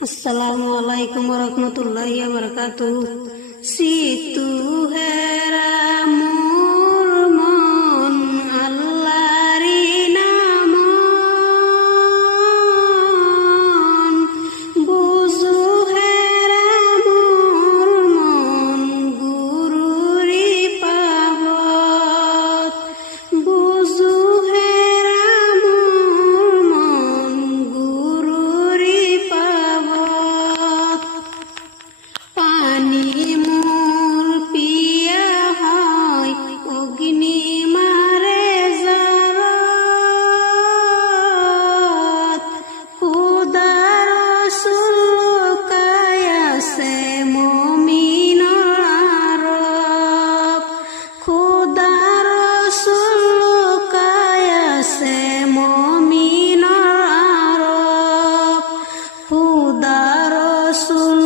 अस्सलामु अलैकुम वरहमतुल्लाहि वबरकातुहू। सितु हेरा मोर मन आल्लाहरी नामन, बुझु हेरा मोर मन गुरुरी पावत, बुझु हेरा मोर मन गुरुरी पावत। पानी मोर पिया হয় অগ্নি মারে জারত, খুদা রাসূল লুকাই আছে মুমিনৰ আৰব, খুদা ৰাসূল লুকাই আছে মুমিনৰ আৰব, খুদা ৰাসূল